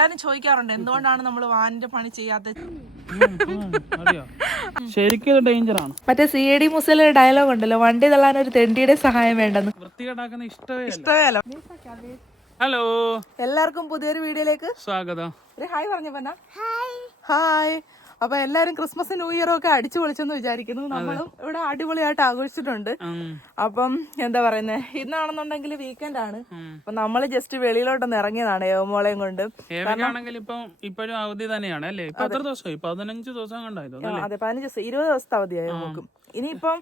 എല്ലാരും ചോദിക്കാറുണ്ട് എന്തുകൊണ്ടാണ് നമ്മൾ വാനിന്റെ പണി ചെയ്യാത്തത്? അറിയോ ശരിക്കും ഡേഞ്ചറാണ് മറ്റേ സി എ ഡി മുസയിലെ ഡയലോഗ് ഉണ്ടല്ലോ വണ്ടി തള്ളാൻ ഒരു തെണ്ടിയുടെ സഹായം വേണ്ടെന്ന്. വൃത്തികേടാക്കുന്ന ഇഷ്ടമേ അല്ല ഹലോ എല്ലാവർക്കും പുതിയൊരു വീഡിയോയിലേക്ക് സ്വാഗതം. ഒരു ഹായ് പറഞ്ഞു ഹായ് ഹായ് അപ്പൊ എല്ലാരും ക്രിസ്മസ് ന്യൂ ഇയറും ഒക്കെ അടിച്ചു പൊളിച്ചെന്ന് വിചാരിക്കുന്നു. നമ്മളും ഇവിടെ അടിപൊളിയായിട്ട് ആഘോഷിച്ചിട്ടുണ്ട്. അപ്പം എന്താ പറയുന്നത് ഇന്നാണെന്നുണ്ടെങ്കിൽ വീക്കെൻഡ് ആണ്. അപ്പൊ നമ്മൾ ജസ്റ്റ് വെളിയിലോട്ടൊന്ന് ഇറങ്ങിയതാണ് ഏവമോളെയും കൊണ്ട്. ഇപ്പോഴും അവധി തന്നെയാണ് അല്ലേ? എത്ര ദിവസമായി? പതിനഞ്ച് ദിവസം കണ്ടായിരുന്നു അതെ പതിനഞ്ച് ദിവസം ഇരുപത് ദിവസത്തെ അവധിയായി നോക്കും ഇനിയിപ്പം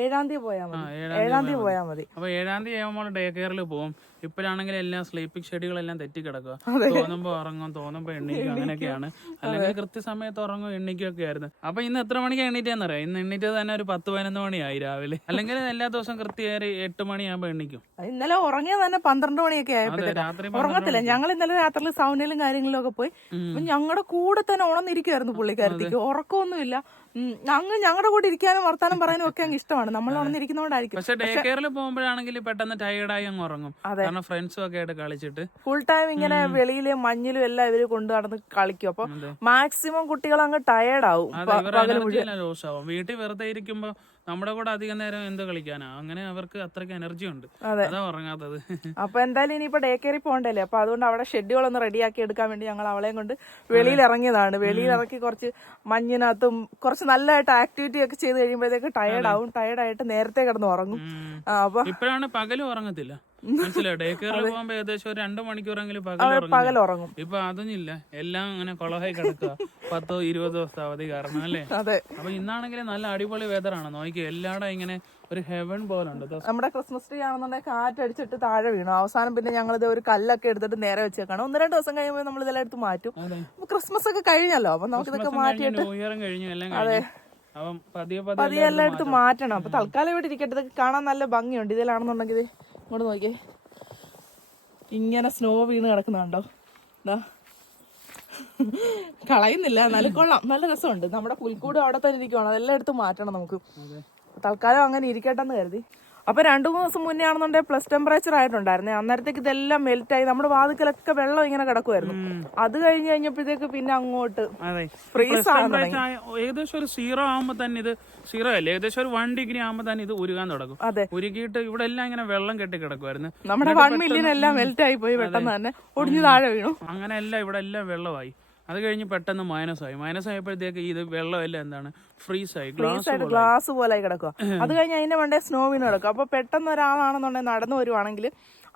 ഏഴാം തീയതി പോയാൽ മതി. ഏഴാം തീയതി പോയാൽ മതി. അപ്പൊ ഏഴാം തീയതി ആവുമ്പോൾ ഡേ കെയറിൽ പോകും. ഇപ്പോഴാണെങ്കിൽ എല്ലാം സ്ലീപ്പിംഗ് ഷെഡ്യൂളെല്ലാം തെറ്റി കിടക്കുക തോന്നുമ്പോ ഉറങ്ങും തോന്നുമ്പോ എണ്ണീക്കും അങ്ങനെയൊക്കെയാണ്. അല്ലെങ്കിൽ കൃത്യസമയത്ത് ഉറങ്ങും എണ്ണിക്കും ഒക്കെ ആയിരുന്നു. അപ്പൊ ഇന്ന് എത്ര മണിക്ക് എണ്ണീറ്റാന്നറിയാം ഇന്ന് എണ്ണീറ്റത് തന്നെ ഒരു പത്ത് പതിനൊന്ന് മണിയായി രാവിലെ. അല്ലെങ്കിൽ എല്ലാ ദിവസവും കൃത്യമായി എട്ട് മണിയാകുമ്പോ എണ്ണിക്കും ഇന്നലെ ഉറങ്ങിയത് തന്നെ പന്ത്രണ്ട് മണിയൊക്കെ ആയപ്പോഴത്തേക്ക് രാത്രി ഉറങ്ങത്തില്ല. ഞങ്ങൾ ഇന്നലെ രാത്രി സൗണ്ടിലും കാര്യങ്ങളിലും ഒക്കെ പോയി. ഞങ്ങളുടെ കൂടെ തന്നെ ഉണർന്നിരിക്കുവായിരുന്നു പുള്ളിക്കാരത്തേക്ക്. ഉറക്കമൊന്നുമില്ല. അങ്ങ് ഞങ്ങളുടെ കൂടെ ഇരിക്കാനും വർത്താനം പറയാനും ഒക്കെ അങ്ങ് ഇഷ്ടമാണ്. നമ്മൾ ഉണർന്നിരിക്കുന്നതുകൊണ്ടായിരിക്കും പക്ഷെ ഡേ കെയറിൽ പോകുമ്പോഴാണെങ്കിൽ പെട്ടെന്ന് ടയർഡായി അങ്ങ് ഉറങ്ങും. അതെ. കാരണം ഫ്രണ്ട്സും ഒക്കെ ആയിട്ട് കളിച്ചിട്ട് ഫുൾ ടൈം ഇങ്ങനെ വെളിയിലും മഞ്ഞിലും എല്ലാം ഇവർ കൊണ്ടു നടന്ന് കളിക്കും. അപ്പൊ. മാക്സിമം കുട്ടികൾ അങ്ങ് ടയർഡ് ആവും. വീട്ടിൽ വെറുതെ ഇരിക്കുമ്പോ നമ്മുടെ കൂടെ അധികം നേരം എന്ത് കളിക്കാനാ? അങ്ങനെ അവർക്ക് അത്രയ്ക്ക് എനർജി ഉണ്ട്. അതെ. അതാ ഉറങ്ങാത്തത്. അപ്പൊ എന്തായാലും ഇനിയിപ്പോ ഡേ കയറി പോകണ്ടല്ലേ? അപ്പൊ അതുകൊണ്ട് അവിടെ ഷെഡ്യൂൾ ഒന്ന് റെഡിയാക്കി എടുക്കാൻ വേണ്ടി ഞങ്ങൾ അവളെയും കൊണ്ട് വെളിയിൽ ഇറങ്ങിയതാണ്. വെളിയിൽ ഇറക്കി കുറച്ച് മഞ്ഞിനകത്തും കുറച്ച് നല്ലതായിട്ട് ആക്ടിവിറ്റി ഒക്കെ ചെയ്ത് കഴിയുമ്പോഴത്തേക്ക് ടയേർഡ് ആവും. ടയേർഡ് ആയിട്ട് നേരത്തെ കിടന്ന് ഉറങ്ങും. അപ്പൊ ഇപ്പോഴാണ് പകലും ഉറങ്ങത്തില്ല. മനസ്സിലായോ? ഡേ കെയറിൽ പോകുമ്പോ ഏകദേശം ഒരു രണ്ടു മണിക്കൂറെങ്കിലും പകൽ പകൽ ഉറങ്ങും. ഇപ്പൊ അതൊന്നുമില്ല. എല്ലാം അങ്ങനെ കൊളഹായി കിടക്കുക. പത്തോ ഇരുപതോ ദിവസത്തെ അവധി കാരണം അല്ലേ? അതെ. അപ്പൊ ഇന്നാണെങ്കിൽ നല്ല അടിപൊളി വെതറാണ് നോക്കി എല്ലായിടെ ഇങ്ങനെ ഒരു ഹെവൻ പോലെ ഉണ്ട് നമ്മുടെ ക്രിസ്മസ് ട്രീ ആണെന്നുണ്ടെങ്കിൽ കാറ്റടിച്ചിട്ട് താഴെ വീണു. അവസാനം പിന്നെ ഞങ്ങൾ ഇത് ഒരു കല്ലൊക്കെ എടുത്തിട്ട് നേരെ വെച്ചേക്കാണ്. ഒന്ന് രണ്ട് ദിവസം കഴിയുമ്പോൾ നമ്മൾ ഇതെല്ലാം എടുത്ത് മാറ്റും. ക്രിസ്മസ് ഒക്കെ കഴിഞ്ഞല്ലോ. അപ്പൊ നമുക്ക് ഇതൊക്കെ മാറ്റിയിട്ട് അപ്പം പതിയെ എല്ലാം എടുത്ത് മാറ്റണം. അപ്പൊ തൽക്കാലം ഇവിടെ ഇരിക്കട്ടെ. ഇതൊക്കെ കാണാൻ നല്ല ഭംഗിയുണ്ട്. ഇതിലാണെന്നുണ്ടെങ്കിൽ ഇത് ഇങ്ങോട്ട് നോക്കിയേ. ഇങ്ങനെ സ്നോ വീണ് കിടക്കുന്നുണ്ടോ? ദാ. കളയുന്നില്ല എന്നാലും കൊള്ളാം. നല്ല രസമുണ്ട്. നമ്മുടെ പുൽക്കൂട് അവിടെ തന്നെ ഇരിക്കുവാണ്. അതെല്ലാം എടുത്ത് മാറ്റണം നമുക്ക്. തൽക്കാലം അങ്ങനെ ഇരിക്കട്ടെ എന്ന് കരുതി. അപ്പൊ രണ്ടു മൂന്ന് ദിവസം മുന്നേ ആണെന്നുണ്ടെങ്കിൽ പ്ലസ് ടെമ്പറേച്ചർ ആയിട്ടുണ്ടായിരുന്നേ. അന്നേരത്തേക്ക് ഇതെല്ലാം മെൽറ്റ് ആയി. നമ്മുടെ വാതിക്കലൊക്കെ വെള്ളം ഇങ്ങനെ കിടക്കുമായിരുന്നു അത് കഴിഞ്ഞ് കഴിഞ്ഞപ്പോഴത്തേക്ക് പിന്നെ അങ്ങോട്ട് ഫ്രീസ് ഏകദേശം ഒരു സീറോ ആകുമ്പോ തന്നെ ഇത് സീറോ അല്ലേ? ഏകദേശം ഒരു വൺ ഡിഗ്രി ആകുമ്പോ തന്നെ ഇത് ഉരുകാൻ തുടങ്ങും. അതെ. ഉരുകിയിട്ട് ഇവിടെ എല്ലാം ഇങ്ങനെ വെള്ളം കെട്ടി കിടക്കുമായിരുന്നു നമ്മുടെ വൺ മില്യൺ എല്ലാം മെൽറ്റ് ആയി പോയി. പെട്ടെന്ന് തന്നെ ഒടിഞ്ഞു താഴെ വീണു. അങ്ങനെ എല്ലാം ഇവിടെ എല്ലാം വെള്ളമായി. അത് കഴിഞ്ഞ് പെട്ടെന്ന് മൈനസ് ആയി മൈനസ് ആയപ്പോഴത്തേക്ക് ഇത് വെള്ളം എല്ലാം എന്താണ്? ഫ്രീസ് ആയി ഗ്ലാസ് ഗ്ലാസ് പോലെ ആയി കിടക്കുക അത് കഴിഞ്ഞ് അതിന്റെ മണ്ടേ സ്നോ വീണ് കിടക്കുക അപ്പൊ പെട്ടെന്ന് ഒരാളാണെന്നുണ്ടെങ്കിൽ നടന്നു വരുവാണെങ്കിൽ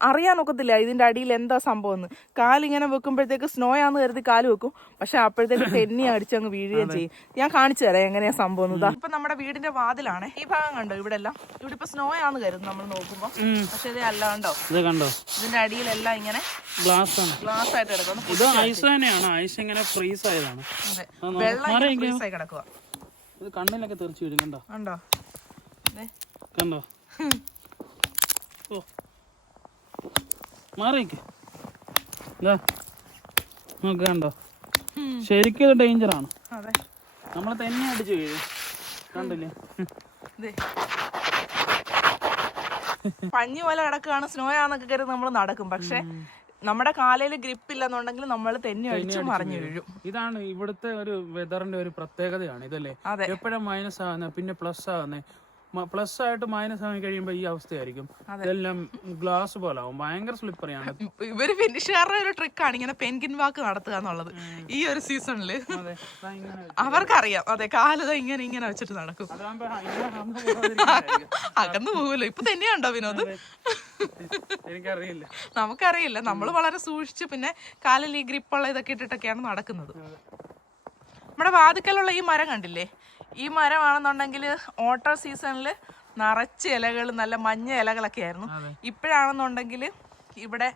അറിയാൻ ഒക്കത്തില്ല. ഇതിന്റെ അടിയിൽ എന്താ സംഭവം എന്ന് കാലിങ്ങനെ വെക്കുമ്പോഴത്തേക്ക് സ്നോ കരുതി കാൽ വെക്കും. പക്ഷെ അപ്പോഴത്തേക്ക് തെന്നി അടിച്ച് അങ്ങ് വീഴുകയും ചെയ്യും. ഞാൻ കാണിച്ചു തരാം എങ്ങനെയാ സംഭവം എന്ന്. ഇപ്പൊ നമ്മുടെ വീടിന്റെ വാതിലാണ്. ഈ ഭാഗം കണ്ടോ ഇവിടെ എല്ലാം ഇവിടെ ഇപ്പൊ സ്നോ ആന്ന് കരുതും നമ്മൾ നോക്കുമ്പോ. പക്ഷെ ഇത് അല്ലാണ്ടോ ഇത് കണ്ടോ? ഇതിന്റെ അടിയിലെല്ലാം ഇങ്ങനെ ഗ്ലാസ് ആണ്. ഗ്ലാസ് ആയിട്ട് കിടക്കുന്നു. ഇത് ഐസ് തന്നെയാണ്. ഐസ് ഇങ്ങനെ ഫ്രീസ് ആയതാണ്. വെള്ളം ഫ്രീസ് ആയി കിടക്കുക ഇത് കണ്ണിലൊക്കെ തെറിച്ചു വീഴും. കണ്ടോ? കണ്ടോ. കണ്ടോ? ഓ. മാറിക്ക്. നോക്ക് കണ്ടോ. ശരിക്കും ഇത് ഡേഞ്ചർ ആണ്. അതെ. നമ്മൾ തന്നെ അടിച്ചു വീഴും. കണ്ടില്ലേ? പഞ്ഞു പോലെ കിടക്കുകയാണ്. സ്നോ ആണെന്നൊക്കെ കരുതി നമ്മൾ നടക്കും. പക്ഷെ നമ്മുടെ കാലയിൽ ഗ്രിപ്പ് ഇല്ലെന്നുണ്ടെങ്കിൽ നമ്മൾ തന്നെ അടിച്ചു മറിഞ്ഞു വീഴും. ഇതാണ് ഇവിടുത്തെ ഒരു വെതറിന്റെ ഒരു പ്രത്യേകതയാണ്. ഇതല്ലേ? എപ്പോഴും മൈനസ് ആകുന്നത് പിന്നെ പ്ലസ് ആകുന്നത് പ്ലസ് ആയിട്ട് മൈനസ് ആയി കഴിയുമ്പോൾ ഈ അവസ്ഥയായിരിക്കും. ഇതെല്ലാം ഗ്ലാസ് പോലെ ആവും. ഭയങ്കര സ്ലിപ്പറിയാണ് ഇവർ ഫിനിഷുകാരുടെ ഒരു ട്രിക്കാണ് ഇങ്ങനെ പെൻകിൻ വാക്ക് നടത്തുക എന്നുള്ളത്. ഈ ഒരു സീസണിൽ അതെ അവർക്കറിയാം. അതെ കാലത ഇങ്ങനെ ഇങ്ങനെ വെച്ചിട്ട് നടക്കും. അകന്നു പോകുമല്ലോ ഇപ്പൊ തന്നെയുണ്ടോ വിനോദ്? എനിക്കറിയില്ല. നമുക്കറിയില്ല. നമ്മൾ വളരെ സൂക്ഷിച്ച് പിന്നെ കാലിൽ ഈ ഗ്രിപ്പുള്ള ഇതൊക്കെ ഇട്ടിട്ടൊക്കെയാണ് നടക്കുന്നത്. നമ്മുടെ വാതിക്കലുള്ള ഈ മരം കണ്ടില്ലേ? ഈ മരമാണെന്നുണ്ടെങ്കിൽ ഓട്ടർ സീസണിൽ നിറച്ച് ഇലകൾ നല്ല മഞ്ഞ ഇലകളൊക്കെ ആയിരുന്നു. ഇപ്പോഴാണെന്നുണ്ടെങ്കിൽ ഇവിടെ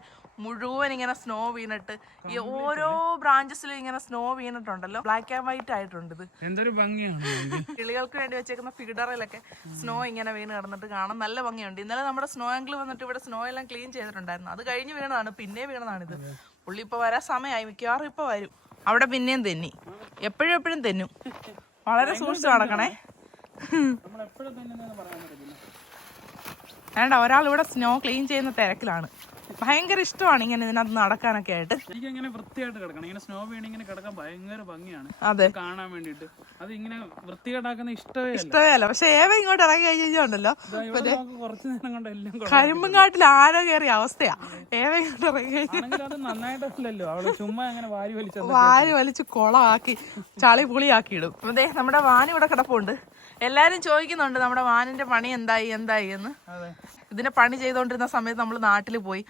മുഴുവൻ ഇങ്ങനെ സ്നോ വീണിട്ട് ഈ ഓരോ ബ്രാഞ്ചസിലും ഇങ്ങനെ സ്നോ വീണിട്ടുണ്ടല്ലോ. ബ്ലാക്ക് ആൻഡ് വൈറ്റ് ആയിട്ടുണ്ട് ഇത്. എന്തൊരു ഭംഗിയാണ് കിളികൾക്ക് വേണ്ടി വെച്ചേക്കുന്ന ഫീഡറിലൊക്കെ സ്നോ ഇങ്ങനെ വീണ് കിടന്നിട്ട് കാണാൻ നല്ല ഭംഗിയുണ്ട്. ഇന്നലെ നമ്മുടെ സ്നോ ആംഗിൾ വന്നിട്ട് ഇവിടെ സ്നോ എല്ലാം ക്ലീൻ ചെയ്തിട്ടുണ്ടായിരുന്നു. അത് കഴിഞ്ഞ് വീണതാണ് പിന്നെ വീണതാണ് ഇത്. പുള്ളി ഇപ്പൊ വരാൻ സമയമായി. മിക്കവാറും ഇപ്പൊ വരും. അവിടെ പിന്നെയും തെന്നി. എപ്പോഴും എപ്പോഴും തെന്നും. വളരെ സൂക്ഷിച്ച് നടക്കണേ. വേണ്ട ഒരാൾ ഇവിടെ സ്നോ ക്ലീൻ ചെയ്യുന്ന തിരക്കിലാണ്. ഭയങ്കര ഇഷ്ടമാണ് ഇങ്ങനെ ഇതിനകത്ത് നടക്കാനൊക്കെ ആയിട്ട്. എനിക്ക് ഇങ്ങനെ വൃത്തിയായിട്ട് കിടക്കണം. ഇങ്ങനെ സ്നോ വീണ് ഇങ്ങനെ കിടക്കാൻ ഭയങ്കര ഭംഗിയാണ്. അതെ. കാണാൻ വേണ്ടിട്ട് അത് ഇങ്ങനെ വൃത്തികേടാക്കുന്ന ഇഷ്ടമേ ഇഷ്ടമേ അല്ല പക്ഷെ ഏവ ഇങ്ങോട്ട് ഇറങ്ങി കഴിഞ്ഞുണ്ടല്ലോ കുറച്ച് നേരം കൊണ്ട് എല്ലാം. കരിമ്പുംകാട്ടിൽ ആന കയറിയ അവസ്ഥയാ. ഏവ ഇങ്ങോട്ട് ഇറങ്ങി നന്നായിട്ടല്ലല്ലോ. അവൾ ചുമ്മാ അങ്ങനെ വാരി വലിച്ചു വാരി വലിച്ച് കുളമാക്കി ചളി പുളിയാക്കി ഇടും. അതെ നമ്മുടെ വാനിവിടെ ഇവിടെ കിടപ്പുണ്ട്. എല്ലാരും ചോദിക്കുന്നുണ്ട് നമ്മുടെ വാനിന്റെ പണി എന്തായി എന്തായി എന്ന്. ഇതിന്റെ പണി ചെയ്തുകൊണ്ടിരുന്ന സമയത്ത് നമ്മൾ നാട്ടിൽ പോയി.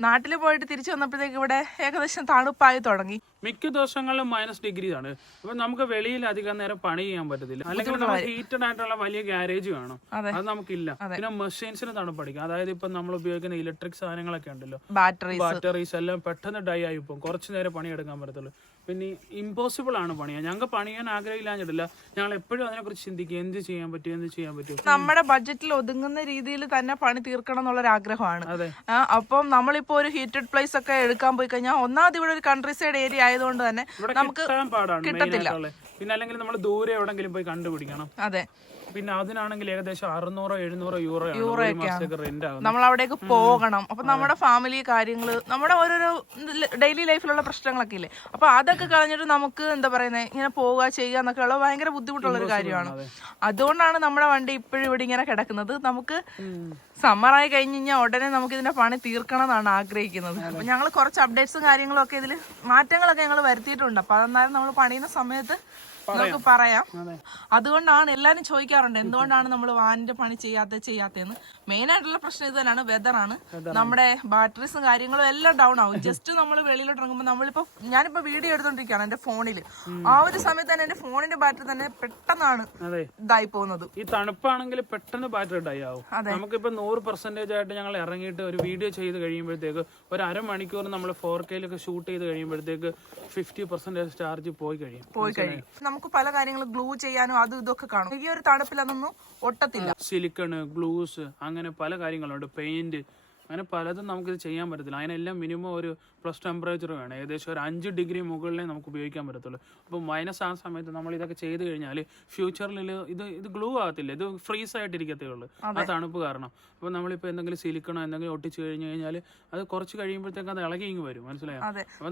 നാട്ടിൽ പോയിട്ട് തിരിച്ചു വന്നപ്പോഴത്തേക്ക് ഇവിടെ ഏകദേശം തണുപ്പായി തുടങ്ങി. മിക്ക ദിവസങ്ങളിലും മൈനസ് ഡിഗ്രി ആണ്. അപ്പൊ നമുക്ക് വെളിയിൽ അധികം നേരം പണി ചെയ്യാൻ പറ്റത്തില്ല. അല്ലെങ്കിൽ നമുക്ക് ഹീറ്റഡ് ആയിട്ടുള്ള വലിയ ഗാരേജ് വേണം. അത്. നമുക്കില്ല. പിന്നെ മെഷീൻസിന് തണുപ്പടിക്കും. അതായത് ഇപ്പൊ നമ്മൾ ഉപയോഗിക്കുന്ന ഇലക്ട്രിക് സാധനങ്ങളൊക്കെ ഉണ്ടല്ലോ. ബാറ്ററീസ് ബാറ്ററീസ് എല്ലാം പെട്ടെന്ന് ഡൈ ആയി പോകും. കുറച്ചു നേരം പണിയെടുക്കാൻ പറ്റത്തുള്ളൂ. പിന്നെ ഇമ്പോസിബിൾ ആണ് പണിയാൻ. ഞങ്ങൾക്ക് പണിയാൻ ആഗ്രഹമില്ലാഞ്ഞിട്ടില്ല ഞങ്ങൾ എപ്പോഴും അതിനെക്കുറിച്ച് ചിന്തിക്കുക എന്ത് ചെയ്യാൻ പറ്റും എന്ത് ചെയ്യാൻ പറ്റും. നമ്മുടെ ബഡ്ജറ്റിൽ ഒതുങ്ങുന്ന രീതിയിൽ തന്നെ പണി തീർക്കണം എന്നുള്ളൊരു ആഗ്രഹമാണ്. അപ്പം നമ്മളിപ്പോ ഒരു ഹീറ്റഡ് പ്ലേസ് ഒക്കെ എടുക്കാൻ പോയി കഴിഞ്ഞാൽ ഒന്നാമത് ഇവിടെ ഒരു കൺട്രി സൈഡ് ഏരിയ ആയതുകൊണ്ട് തന്നെ നമുക്ക് കിട്ടത്തില്ല. പിന്നെ അല്ലെങ്കിൽ നമ്മൾ ദൂരെ എവിടെങ്കിലും പോയി കണ്ടുപിടിക്കണം. അതെ. പിന്നെ അതിനാണെങ്കിൽ ഏകദേശം അറുന്നൂറോ എഴുന്നൂറോ യൂറോ ആകുന്നത് നമ്മൾ അവിടേക്ക് പോകണം. അപ്പൊ നമ്മുടെ ഫാമിലി കാര്യങ്ങൾ നമ്മുടെ ഓരോരോ ഡെയിലി ലൈഫിലുള്ള പ്രശ്നങ്ങളൊക്കെ ഇല്ലേ? അപ്പൊ അതൊക്കെ കളഞ്ഞിട്ട് നമുക്ക് എന്താ പറയുന്നത് ഇങ്ങനെ പോവുക ചെയ്യുക എന്നൊക്കെ ഉള്ള ഭയങ്കര ബുദ്ധിമുട്ടുള്ള ഒരു കാര്യമാണ്. അതുകൊണ്ടാണ് നമ്മുടെ വണ്ടി ഇപ്പോഴും ഇവിടെ ഇങ്ങനെ കിടക്കുന്നത്. നമുക്ക് സമ്മറായി കഴിഞ്ഞു കഴിഞ്ഞാൽ ഉടനെ നമുക്ക് ഇതിന്റെ പണി തീർക്കണം എന്നാണ് ആഗ്രഹിക്കുന്നത്. അപ്പൊ ഞങ്ങൾ കുറച്ച് അപ്ഡേറ്റ്സും കാര്യങ്ങളും ഒക്കെ ഇതിൽ മാറ്റങ്ങളൊക്കെ ഞങ്ങൾ വരുത്തിയിട്ടുണ്ട്. അപ്പൊ അതെന്നാലും നമ്മൾ പണിയുന്ന സമയത്ത് നമുക്ക് പറയാം. അതുകൊണ്ടാണ് എല്ലാരും ചോദിക്കാറുണ്ട് എന്തുകൊണ്ടാണ് നമ്മൾ വാനിന്റെ പണി ചെയ്യാത്ത ചെയ്യാത്തതെന്ന്. മെയിൻ ആയിട്ടുള്ള പ്രശ്നം ഇത് തന്നെയാണ് വെതറാണ് നമ്മുടെ ബാറ്ററീസും കാര്യങ്ങളും എല്ലാം ഡൗൺ ആവും. ജസ്റ്റ് നമ്മൾ വെളിയിലോട്ട് ഇറങ്ങുമ്പോൾ നമ്മളിപ്പോ ഞാനിപ്പോ വീഡിയോ എടുത്തോണ്ടിരിക്കുകയാണ് എന്റെ ഫോണിൽ ആ ഒരു സമയത്ത് തന്നെ എന്റെ ഫോണിന്റെ ബാറ്ററി തന്നെ പെട്ടെന്നാണ് ഇതായി പോകുന്നത്. ഈ തണുപ്പാണെങ്കിൽ പെട്ടെന്ന് ബാറ്ററി ഡൈ ആവും. അതെ. നമുക്കിപ്പോ നൂറ് പെർസെന്റേജ് ആയിട്ട് ഞങ്ങൾ ഇറങ്ങിയിട്ട് ഒരു വീഡിയോ ചെയ്ത് കഴിയുമ്പോഴത്തേക്ക് ഒരു അരമണിക്കൂർ നമ്മൾ ഫോർ കെയിലൊക്കെ ഷൂട്ട് ചെയ്ത് കഴിയുമ്പോഴത്തേക്ക് ഫിഫ്റ്റി പെർസെന്റേജ് ചാർജ് പോയി കഴിയും. പോയി കഴിയും. നമുക്ക് പല കാര്യങ്ങളും ഗ്ലൂ ചെയ്യാനും അതും ഇതൊക്കെ കാണും. ഈ ഒരു തണുപ്പിൽ അതൊന്നും ഒട്ടത്തില്ല. സിലിക്കണ് ഗ്ലൂസ് അങ്ങനെ പല കാര്യങ്ങളുണ്ട്. പെയിന്റ് അങ്ങനെ പലതും നമുക്കിത് ചെയ്യാൻ പറ്റത്തില്ല. അതിനെല്ലാം മിനിമം ഒരു പ്ലസ് ടെമ്പറേച്ചർ വേണം. ഏകദേശം ഒരു അഞ്ച് ഡിഗ്രി മുകളിലേ നമുക്ക് ഉപയോഗിക്കാൻ പറ്റത്തുള്ളൂ. അപ്പോൾ മൈനസ് ആ സമയത്ത് നമ്മൾ ഇതൊക്കെ ചെയ്ത് കഴിഞ്ഞാൽ ഫ്യൂച്ചറിൽ ഇത് ഇത് ഗ്ലൂ ആകത്തില്ല. ഇത് ഫ്രീസ് ആയിട്ടിരിക്കത്തേ ഉള്ളൂ ആ തണുപ്പ് കാരണം. അപ്പോൾ നമ്മളിപ്പോൾ എന്തെങ്കിലും സിലിക്കണോ എന്തെങ്കിലും ഒട്ടിച്ച് കഴിഞ്ഞു കഴിഞ്ഞാൽ അത് കുറച്ച് കഴിയുമ്പോഴത്തേക്ക് അത് ഇളകി ഇങ്ങ് വരും. മനസ്സിലായോ?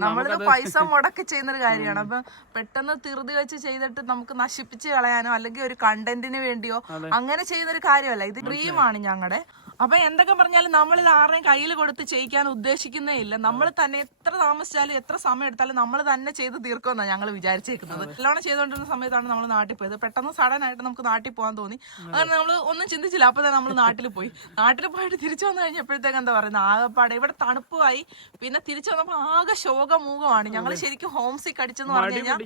അപ്പോൾ പൈസ മുടക്കി ചെയ്യുന്നൊരു കാര്യമാണ്. അപ്പൊ പെട്ടെന്ന് ധൃതി വെച്ച് ചെയ്തിട്ട് നമുക്ക് നശിപ്പിച്ച് കളയാനോ അല്ലെങ്കിൽ ഒരു കണ്ടന്റിന് വേണ്ടിയോ അങ്ങനെ ചെയ്യുന്ന ഒരു കാര്യമല്ല. ഇത് ഡ്രീമാണ് ഞങ്ങളുടെ അപ്പൊ എന്തൊക്കെ പറഞ്ഞാലും നമ്മൾ ഇത് ആരുടെയും കയ്യിൽ കൊടുത്ത് ചെയ്യിക്കാൻ ഉദ്ദേശിക്കുന്നേ ഇല്ല. നമ്മൾ തന്നെ എത്ര താമസിച്ചാലും എത്ര സമയം എടുത്താലും നമ്മൾ തന്നെ ചെയ്ത് തീർക്കുമെന്നാണ് ഞങ്ങൾ വിചാരിച്ചേക്കുന്നത്. നല്ലോണം ചെയ്തുകൊണ്ടിരുന്ന സമയത്താണ് നമ്മൾ നാട്ടിൽ പോയത്. പെട്ടെന്ന് സഡൻ ആയിട്ട് നമുക്ക് നാട്ടിൽ പോകാൻ തോന്നി. അങ്ങനെ നമ്മൾ ഒന്നും ചിന്തിച്ചില്ല. അപ്പൊ തന്നെ നമ്മൾ നാട്ടിൽ പോയി. നാട്ടിൽ പോയിട്ട് തിരിച്ചു വന്നു കഴിഞ്ഞപ്പോഴത്തേക്ക് എന്താ പറയുന്നത് ആകെപ്പാടെ ഇവിടെ തണുപ്പുമായി. പിന്നെ തിരിച്ചു വന്നപ്പോൾ ആകെ ശോകമൂകമാണ്. ഞങ്ങൾ ശരിക്കും ഹോം സിക്ക് അടിച്ചെന്ന് പറഞ്ഞു കഴിഞ്ഞാൽ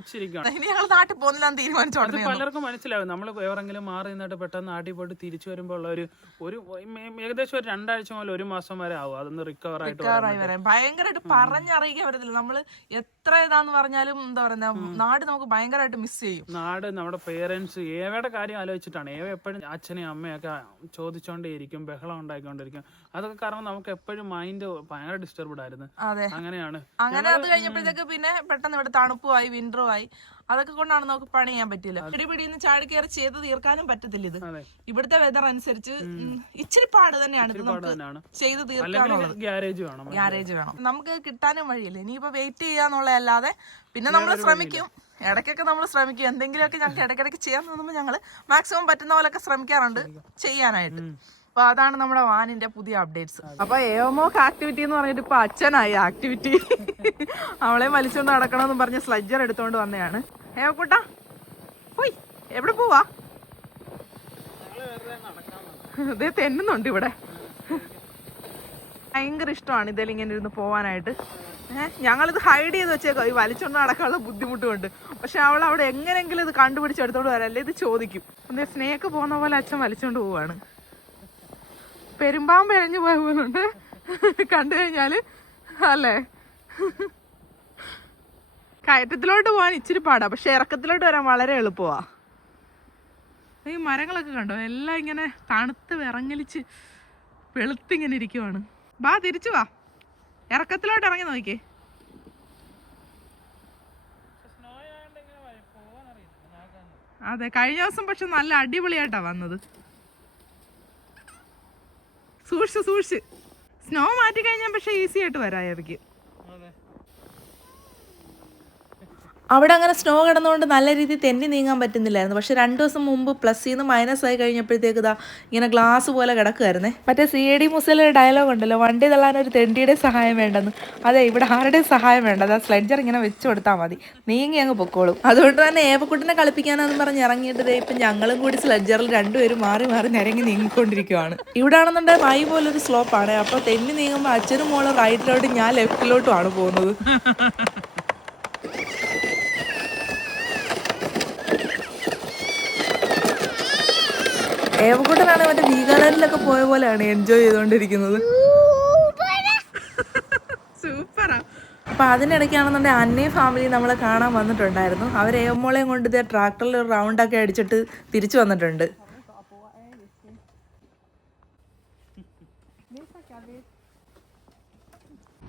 ഇനി ഞങ്ങൾ നാട്ടിൽ പോകുന്നില്ലാന്ന് തീരുമാനിച്ചു അത് പലർക്കും മനസ്സിലാവും നമ്മൾ എവരെങ്കിലും മാറി നിന്നിട്ട് പെട്ടെന്ന് നാട്ടിൽ പോയിട്ട് തിരിച്ചു വരുമ്പോൾ ഉള്ള ഒരു ഒരു ഏകദേശം ഒരു രണ്ടാഴ്ച മുതൽ ഒരു മാസം വരെ ആവും. അതൊന്ന് റിക്കവർ ആയിട്ട് വരാൻ ഭയങ്കരമായിട്ട് പറഞ്ഞറിയിക്കാൻ പറ്റത്തില്ല. നമ്മൾ എത്ര ഇതാന്ന് പറഞ്ഞാലും എന്താ പറയുക നാട് നമുക്ക് ഭയങ്കരമായിട്ട് മിസ് ചെയ്യും. നാട് നമ്മുടെ പേരൻസ് ഏവയുടെ കാര്യം ആലോചിച്ചിട്ടാണ്. ഏവ എപ്പോഴും അച്ഛനെയും അമ്മയൊക്കെ ചോദിച്ചോണ്ടേയിരിക്കും ബഹളം ഉണ്ടായിക്കൊണ്ടിരിക്കും അതൊക്കെ കാരണം നമുക്ക് എപ്പോഴും മൈൻഡ് ഭയങ്കര ഡിസ്റ്റർബ്ഡ് ആയിരുന്നു. അതെ. അങ്ങനെയാണ്. അങ്ങനെ അത് കഴിഞ്ഞപ്പോഴത്തേക്ക് പിന്നെ പെട്ടെന്ന് ഇവിടെ തണുപ്പുമായി വിന്ററും ആയി. അതൊക്കെ കൊണ്ടാണ് നമുക്ക് പണി ചെയ്യാൻ പറ്റില്ല. പിടിപിടിന്ന് ചാടി കയറി ചെയ്ത് തീർക്കാനും പറ്റത്തില്ല ഇത്. ഇവിടുത്തെ വെതർ അനുസരിച്ച് ഇച്ചിരി പാട് തന്നെയാണ് ഇത് നമുക്ക് തന്നെയാണ്. ചെയ്ത് തീർക്കാനുള്ളത്. ഗ്യാരേജ് വേണം. ഗ്യാരേജ് വേണം. നമുക്ക് കിട്ടാനും വഴിയില്ല. ഇനിയിപ്പോ വെയിറ്റ് ചെയ്യാന്നുള്ളതല്ലാതെ പിന്നെ നമ്മൾ ശ്രമിക്കും. ഇടയ്ക്കൊക്കെ നമ്മൾ ശ്രമിക്കും. എന്തെങ്കിലുമൊക്കെ ഞങ്ങൾക്ക് ഇടയ്ക്കിടയ്ക്ക് ചെയ്യാൻ തോന്നുമ്പോൾ ഞങ്ങൾ മാക്സിമം പറ്റുന്ന പോലൊക്കെ ശ്രമിക്കാറുണ്ട് ചെയ്യാനായിട്ട്. അപ്പൊ അതാണ് നമ്മുടെ വാനിന്റെ പുതിയ അപ്ഡേറ്റ്സ് അപ്പൊ ഏമോക്ക് ആക്ടിവിറ്റി എന്ന് പറഞ്ഞിട്ട് ഇപ്പൊ അച്ഛനായി ആക്ടിവിറ്റി അവളെ വലിച്ചുകൊണ്ട് നടക്കണമെന്ന് പറഞ്ഞ് സ്ലഡ്ജർ എടുത്തോണ്ട് വന്നതാണ് ഏമക്കൂട്ട പോയി എവിടെ പോവാ? ഇതേ തെന്നുന്നുണ്ട് ഇവിടെ. ഭയങ്കര ഇഷ്ടമാണ് ഇതിൽ ഇങ്ങനെ ഇരുന്ന് പോവാനായിട്ട്. ഞങ്ങളിത് ഹൈഡ് ചെയ്ത് വെച്ചേക്കോ ഈ വലിച്ചോണ്ട് നടക്കാനുള്ള ബുദ്ധിമുട്ടുമുണ്ട് പക്ഷെ അവൾ അവിടെ എങ്ങനെങ്കിലും ഇത് കണ്ടുപിടിച്ച് കണ്ടുപിടിച്ചെടുത്തോണ്ട് വരാല്ലേ ഇത് ചോദിക്കും. പിന്നെ സ്നേഹക്ക് പോകുന്ന പോലെ അച്ഛൻ വലിച്ചോണ്ട് പോവാണ്. പെരുമ്പാമ്പ് പിഴഞ്ഞു പോയ പോലുണ്ട് കണ്ടു കഴിഞ്ഞാൽ അല്ലേ? കയറ്റത്തിലോട്ട് പോകാൻ ഇച്ചിരി പാടാ. പക്ഷെ ഇറക്കത്തിലോട്ട് വരാൻ വളരെ എളുപ്പമാ ഈ മരങ്ങളൊക്കെ കണ്ടോ? എല്ലാം ഇങ്ങനെ തണുത്ത് വിറങ്ങലിച്ച് വെളുത്തിങ്ങനെ ഇരിക്കുവാണ്. ബാ തിരിച്ചു വാ. ഇറക്കത്തിലോട്ട് ഇറങ്ങി നോക്കിയേ അതെ കഴിഞ്ഞ ദിവസം പക്ഷെ നല്ല അടിപൊളിയായിട്ടാ വന്നത്. സൂക്ഷിച്ച് സൂക്ഷിച്ച്. സ്നോ മാറ്റി കഴിഞ്ഞാൽ പക്ഷെ ഈസി ആയിട്ട് വരാം ഇവയ്ക്ക് അവിടെ അങ്ങനെ സ്നോ കിടന്നുകൊണ്ട് നല്ല രീതിയിൽ തെന്നി നീങ്ങാൻ പറ്റുന്നില്ലായിരുന്നു. പക്ഷെ രണ്ട് ദിവസം മുമ്പ് പ്ലസ് നിന്ന് മൈനസ് ആയി കഴിഞ്ഞപ്പോഴത്തേക്ക് ഇതാ ഇങ്ങനെ ഗ്ലാസ് പോലെ കിടക്കുമായിരുന്നേ മറ്റേ സി എ ഡി മുസലിലെ ഡയലോഗ് ഉണ്ടല്ലോ വണ്ടി തള്ളാൻ ഒരു തെണ്ടിയുടെ സഹായം വേണ്ടെന്ന്. അതെ ഇവിടെ ആരുടെയും സഹായം വേണ്ട അതാ സ്ലെഡ്ജർ ഇങ്ങനെ വെച്ച് കൊടുത്താൽ മതി. നീങ്ങി അങ്ങ് പൊക്കോളും. അതുകൊണ്ട് തന്നെ ഏവക്കുട്ടിനെ കളിപ്പിക്കാനെന്ന് പറഞ്ഞ് ഇറങ്ങിയിട്ട് ഇപ്പം ഞങ്ങളും കൂടി സ്ലെഡ്ജറിൽ രണ്ടുപേരും മാറി മാറി നിരങ്ങി നീങ്ങിക്കൊണ്ടിരിക്കുവാണ്. ഇവിടെ ആണെന്നുണ്ടെങ്കിൽ മൈ പോലൊരു സ്ലോപ്പാണ് അപ്പോൾ തെന്നി നീങ്ങുമ്പോൾ അച്ഛനും മോളും റൈറ്റിലോട്ടും ഞാൻ ലെഫ്റ്റിലോട്ടുമാണ് പോകുന്നത്. ഏവക്കൂട്ടനാണ് മറ്റേ വീഗാലാൻഡിലൊക്കെ പോയ പോലെയാണ് എൻജോയ് ചെയ്തുകൊണ്ടിരിക്കുന്നത് സൂപ്പറാ. അപ്പൊ അതിനിടയ്ക്കാണെന്നുണ്ടെങ്കിൽ അന്നയും ഫാമിലി നമ്മളെ കാണാൻ വന്നിട്ടുണ്ടായിരുന്നു. അവർ ഏവമോളെയും കൊണ്ട് ഇതേ ട്രാക്ടറിൽ റൗണ്ട് ഒക്കെ അടിച്ചിട്ട് തിരിച്ചു വന്നിട്ടുണ്ട്.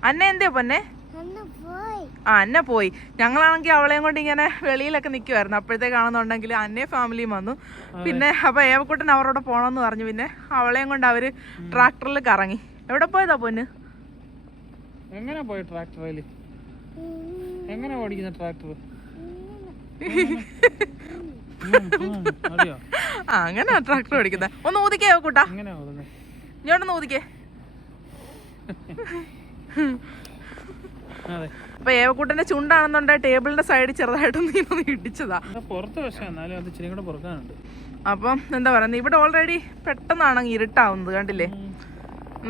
അന്ന എന്തേ പൊന്നെ? ആ അന്ന പോയി. ഞങ്ങളാണെങ്കിൽ അവളെയും കൊണ്ട് ഇങ്ങനെ വെളിയിലൊക്കെ നിൽക്കുമായിരുന്നു അപ്പോഴത്തേക്കാണെന്നുണ്ടെങ്കിൽ അന്നേ ഫാമിലിയും വന്നു. പിന്നെ അപ്പൊ ഏവക്കുട്ടൻ അവരോട് പോണെന്ന് പറഞ്ഞു. പിന്നെ അവളെയും കൊണ്ട് അവർ ട്രാക്ടറിൽ കറങ്ങി. എവിടെ പോയതാ പൊന്ന്? എങ്ങനെ പോയി ട്രാക്ടറിൽ എങ്ങനെ ഓടിക്കുന്ന ട്രാക്ടർ അങ്ങനെ ട്രാക്ടർ ഓടിക്കുന്നത് ഒന്ന് ഊതിക്കേ ഓടുന്നത് ഇങ്ങോട്ടൊന്ന് ഊതിക്കേ. അപ്പൊ ഏവക്കൂട്ടന്റെ ചുണ്ടാണെന്നുണ്ടെങ്കിൽ ടേബിളിന്റെ സൈഡ് ചെറുതായിട്ടൊന്ന് ഇങ്ങനെ ഒന്ന് ഇടിച്ചതാ പുറത്ത് പക്ഷേ എന്നാലും അത് ഇച്ചിരി കൂടെ പുറക്കാനുണ്ട്. അപ്പം എന്താ പറയുന്നത് ഇവിടെ ഓൾറെഡി പെട്ടെന്നാണ് ഇരുട്ടാവുന്നത് കണ്ടില്ലേ?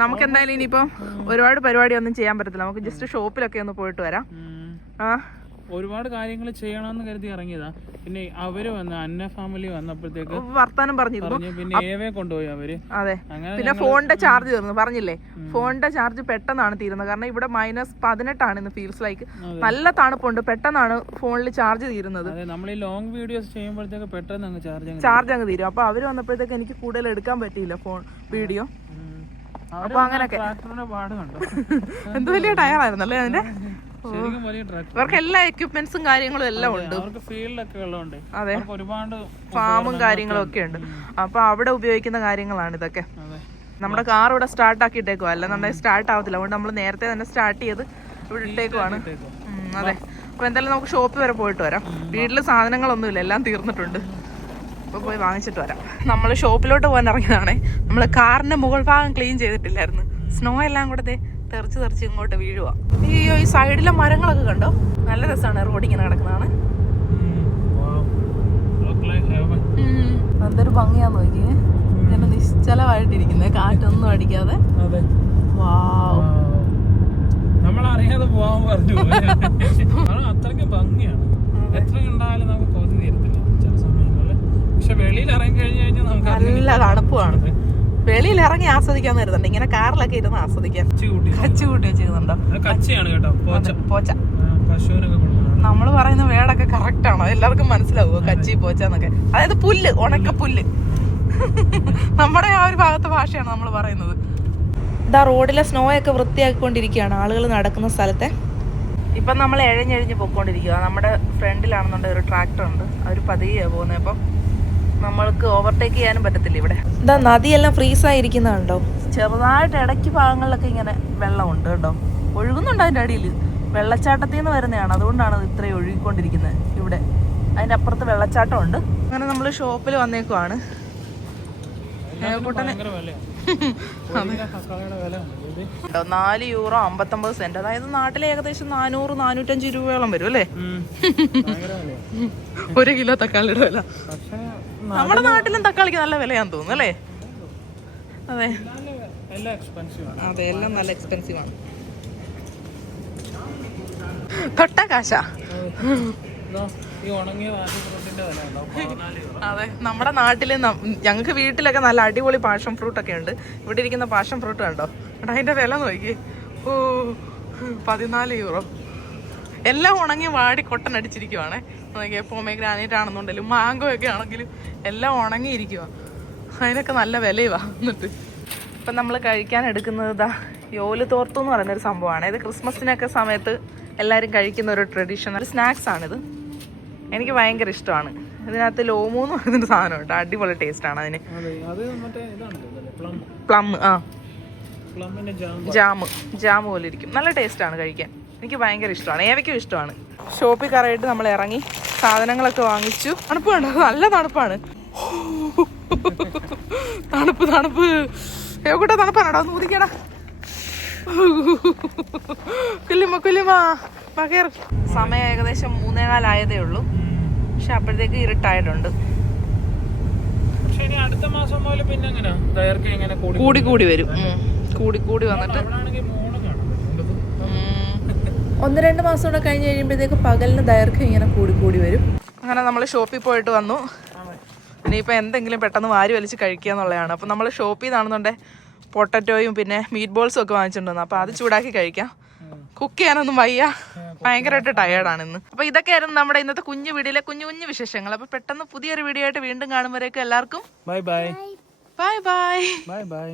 നമുക്ക് എന്തായാലും ഇനിയിപ്പം ഒരുപാട് പരിപാടി ഒന്നും ചെയ്യാൻ പറ്റത്തില്ല. നമുക്ക് ജസ്റ്റ് ഷോപ്പിലൊക്കെ ഒന്ന് പോയിട്ട് വരാം. ആ ഒരുപാട് കാര്യങ്ങൾ ചെയ്യണമെന്ന് കരുതി ഇറങ്ങിയതാ. പിന്നെ അവർ വന്ന അന്ന ഫാമിലി വന്നപ്പോഴത്തേക്ക് വർത്താനം പറഞ്ഞു പിന്നെ ഏവേ കൊണ്ടുപോയി അവർ. അതെ. പിന്നെ ഫോണിന്റെ ചാർജ് തീർന്നു. പറഞ്ഞില്ലേ? ഫോണിന്റെ ചാർജ് പെട്ടെന്നാണ് തീരുന്നത്. കാരണം ഇവിടെ മൈനസ് പതിനെട്ടാണ് ഇന്ന് ഫീൽസ് ലൈക്ക് നല്ല തണുപ്പുണ്ട്. പെട്ടെന്നാണ് ഫോണിൽ ചാർജ് തീരുന്നത്. നമ്മൾ ഈ ലോങ് വീഡിയോസ് ചെയ്യുമ്പോഴത്തേക്ക് പെട്ടെന്ന് അങ്ങ് ചാർജ് അങ്ങ് ചാർജ് അങ്ങ് തീരും. അപ്പൊ അവർ വന്നപ്പോഴത്തേക്ക് എനിക്ക് കൂടുതൽ എടുക്കാൻ പറ്റിയില്ല ഫോൺ വീഡിയോ. അപ്പൊ അങ്ങനൊക്കെ. കണ്ടോ എന്ത് വലിയ ടയറായിരുന്നല്ലേ അതിന്റെ? ഇവർക്ക് എല്ലാ എക്യുപ്മെന്റ്സും കാര്യങ്ങളും എല്ലാം ഉണ്ട്. അതെ. ഒരുപാട് ഫാമും കാര്യങ്ങളും ഒക്കെ ഉണ്ട്. അപ്പൊ അവിടെ ഉപയോഗിക്കുന്ന കാര്യങ്ങളാണ് ഇതൊക്കെ. നമ്മുടെ കാർ ഇവിടെ സ്റ്റാർട്ട് ആക്കിയിട്ടേക്കോ അല്ലെന്നുണ്ടെങ്കിൽ സ്റ്റാർട്ട് ആവത്തില്ല. അതുകൊണ്ട് നമ്മൾ നേരത്തെ തന്നെ സ്റ്റാർട്ട് ചെയ്ത് ഇവിടെ ഇട്ടേക്കുവാണ്. അതെ. അപ്പൊ എന്തായാലും നമുക്ക് ഷോപ്പിൽ വരെ പോയിട്ട് വരാം. വീട്ടിൽ സാധനങ്ങളൊന്നുമില്ല. എല്ലാം തീർന്നിട്ടുണ്ട്. അപ്പൊ പോയി വാങ്ങിച്ചിട്ട് വരാം. നമ്മൾ ഷോപ്പിലോട്ട് പോകാൻ ഇറങ്ങിയതാണേ. നമ്മൾ കാറിന്റെ മുകൾ ഭാഗം ക്ലീൻ ചെയ്തിട്ടില്ലായിരുന്നു. സ്നോ എല്ലാം കൂടെ തെറിച്ച് തെറിച്ച് ഇങ്ങോട്ട് വീഴുക അയ്യോ ഈ സൈഡിലെ മരങ്ങളൊക്കെ കണ്ടോ? നല്ല രസമാണ് റോഡിങ് നടക്കുന്നതാണ് കിടക്കുന്നതാണ്. എന്തൊരു ഭംഗിയാന്ന് നോക്കിയേ ഇങ്ങനെ നിശ്ചലമായിട്ടിരിക്കുന്നത് കാറ്റൊന്നും അടിക്കാതെ. അതെ. വാവ്. നമ്മൾ അറിയാതെ പോവാൻ പറഞ്ഞു. കാരണം അത്രയ്ക്ക് ഭംഗിയാണ്. എത്ര കണ്ടാലും നമുക്ക് കൊതി തീരത്തില്ല ചില സമയങ്ങളിൽ. പക്ഷെ വെളിയിൽ ഇറങ്ങി കഴിഞ്ഞു കഴിഞ്ഞാൽ നമുക്ക് അത് നല്ല തണുപ്പുമാണ് വെളിയിൽ ഇറങ്ങി ആസ്വദിക്കാന്ന് വരുന്നുണ്ട് ഇങ്ങനെ കാറിലൊക്കെ ഇരുന്ന് ആസ്വദിക്കാൻ. കച്ചി കൂട്ടി വെച്ചിരുന്നുണ്ടോ? കച്ചിയാണ് കേട്ടോ. പോച്ച. നമ്മൾ പറയുന്ന വേടൊക്കെ കറക്റ്റ് ആണോ എല്ലാവർക്കും മനസ്സിലാവുമോ കച്ചി പോച്ച എന്നൊക്കെ? അതായത് പുല്ല് ഉണക്ക പുല്ല്. നമ്മുടെ ആ ഒരു ഭാഗത്തെ ഭാഷയാണ് നമ്മൾ പറയുന്നത്. ഇതാ റോഡിലെ സ്നോ ഒക്കെ വൃത്തിയാക്കിക്കൊണ്ടിരിക്കുകയാണ്. ആളുകൾ നടക്കുന്ന സ്ഥലത്തെ. ഇപ്പം നമ്മൾ എഴഞ്ഞെഴിഞ്ഞ് പോയിക്കൊണ്ടിരിക്കുക നമ്മുടെ ഫ്രണ്ടിലാണെന്നുണ്ടെങ്കിൽ ഒരു ട്രാക്ടർ ഉണ്ട് അവർ പതിയെ പോകുന്നത്. അപ്പം നമ്മൾക്ക് ഓവർടേക്ക് ചെയ്യാനും പറ്റത്തില്ല ഇവിടെ. എന്താ നദിയെല്ലാം ഫ്രീസ് ആയിരിക്കുന്നുണ്ടോ ചെറുതായിട്ട് ഇടയ്ക്ക് ഭാഗങ്ങളിലൊക്കെ ഇങ്ങനെ വെള്ളമുണ്ട് കേട്ടോ. ഒഴുകുന്നുണ്ട് അതിന്റെ അടിയിൽ. വെള്ളച്ചാട്ടത്തിൽ നിന്ന് വരുന്നതാണ്. അതുകൊണ്ടാണ് ഇത് ഇത്രയും ഒഴുകിക്കൊണ്ടിരിക്കുന്നത് ഇവിടെ. അതിന്റെ അപ്പുറത്ത് വെള്ളച്ചാട്ടമുണ്ട്. അങ്ങനെ നമ്മൾ ഷോപ്പിൽ വന്നേക്കുവാണ്. നാല് യൂറോ അമ്പത്തൊമ്പത് സെന്റ്. അതായത് നാട്ടിൽ ഏകദേശം നാനൂറ് നാനൂറ്റഞ്ച് രൂപയോളം വരും അല്ലേ. ഒരു കിലോ തക്കാളിയുടെ വില. നമ്മുടെ നാട്ടിലും തക്കാളിക്ക് നല്ല വിലയാന്ന് തോന്നുന്നു അല്ലേ? അതെ. അതെ എല്ലാം നല്ല എക്സ്പെൻസീവ് ആണ്. തൊട്ട കാശ. അതെ നമ്മുടെ നാട്ടിൽ ഞങ്ങക്ക് വീട്ടിലൊക്കെ നല്ല അടിപൊളി പാഷൻ ഫ്രൂട്ട് ഒക്കെ ഉണ്ട്. ഇവിടെ ഇരിക്കുന്ന പാഷൻ ഫ്രൂട്ട് കണ്ടോ? എടാ അതിന്റെ വില നോക്കി ഓ പതിനാല് യൂറോ. എല്ലാം ഉണങ്ങി വാടി കൊട്ടനടിച്ചിരിക്കുവാണേ നോക്കിയേ പോമേ ഗ്രാനൈറ്റ് ആണെന്നുണ്ടെങ്കിലും മാങ്കോ ഒക്കെ ആണെങ്കിലും എല്ലാം ഉണങ്ങിയിരിക്കുക അതിനൊക്കെ നല്ല വിലയുവാ എന്നിട്ട്. ഇപ്പം നമ്മൾ കഴിക്കാൻ എടുക്കുന്നത് ഇതാ യോൽ തോർത്തു എന്ന് പറയുന്നൊരു സംഭവമാണ്. ഇത് ക്രിസ്മസിനൊക്കെ സമയത്ത് എല്ലാവരും കഴിക്കുന്ന ഒരു ട്രഡീഷണൽ സ്നാക്സ് ആണിത്. എനിക്ക് ഭയങ്കര ഇഷ്ടമാണ്. ഇതിനകത്ത് ലോമു എന്ന് പറയുന്നൊരു സാധനം ഉണ്ട്. അടിപൊളി ടേസ്റ്റ് ആണ് അതിന്. പ്ലം ആ. ജാമ് ജാം പോലെ ഇരിക്കും. നല്ല ടേസ്റ്റ് ആണ് കഴിക്കാൻ. എനിക്ക് ഭയങ്കര ഇഷ്ടമാണ്. ഏവയ്ക്കും ഇഷ്ടമാണ്. ഷോപ്പിൽ കറയിട്ട് നമ്മൾ ഇറങ്ങി സാധനങ്ങളൊക്കെ വാങ്ങിച്ചു. തണുപ്പ് കണ്ടോ? നല്ല തണുപ്പാണ്. തണുപ്പ് തണുപ്പ്. ഏവക്കൂട്ട തണുപ്പാണോ? ഒന്ന് ഊതിക്കടാ. കുല്ലിമ കുല്ലുമ്മ മകേർ. സമയം ഏകദേശം മൂന്നേകാലായതേ ഉള്ളൂ. പക്ഷെ അപ്പോഴത്തേക്ക് ഇരുട്ടായിട്ടുണ്ട്. അടുത്ത മാസം മുതൽ പിന്നെ എങ്ങനെ കൂടി കൂടി വരും. കൂടി കൂടി വന്നിട്ട് അവിടെ ആണെങ്കിൽ മോണം കാണും ഒന്ന് രണ്ട് മാസം കൂടെ കഴിഞ്ഞ് കഴിയുമ്പോഴത്തേക്ക് പകലിന് ദൈർഘ്യം ഇങ്ങനെ കൂടി കൂടി വരും. അങ്ങനെ നമ്മൾ ഷോപ്പിൽ പോയിട്ട് വന്നു. ഇനിയിപ്പോൾ എന്തെങ്കിലും പെട്ടെന്ന് വാരി വലിച്ച് കഴിക്കുക എന്നുള്ളതാണ്. അപ്പോൾ നമ്മൾ ഷോപ്പിൽ നിന്നാണെന്നുണ്ടെങ്കിൽ പൊട്ടറ്റോയും പിന്നെ മീറ്റ് ബോൾസും ഒക്കെ വാങ്ങിച്ചിട്ടുണ്ടെന്ന്. അപ്പോൾ അത് ചൂടാക്കി കഴിക്കാം. കുക്ക് ചെയ്യാനൊന്നും വയ്യ. ഭയങ്കരമായിട്ട് ടയേർഡാണ് ഇന്ന്. അപ്പോൾ ഇതൊക്കെയായിരുന്നു നമ്മുടെ ഇന്നത്തെ കുഞ്ഞു വീടിലെ കുഞ്ഞു കുഞ്ഞു വിശേഷങ്ങൾ. അപ്പോൾ പെട്ടെന്ന് പുതിയൊരു വീഡിയോ ആയിട്ട് വീണ്ടും കാണുമ്പോഴേക്കും എല്ലാവർക്കും. Bye bye bye bye bye bye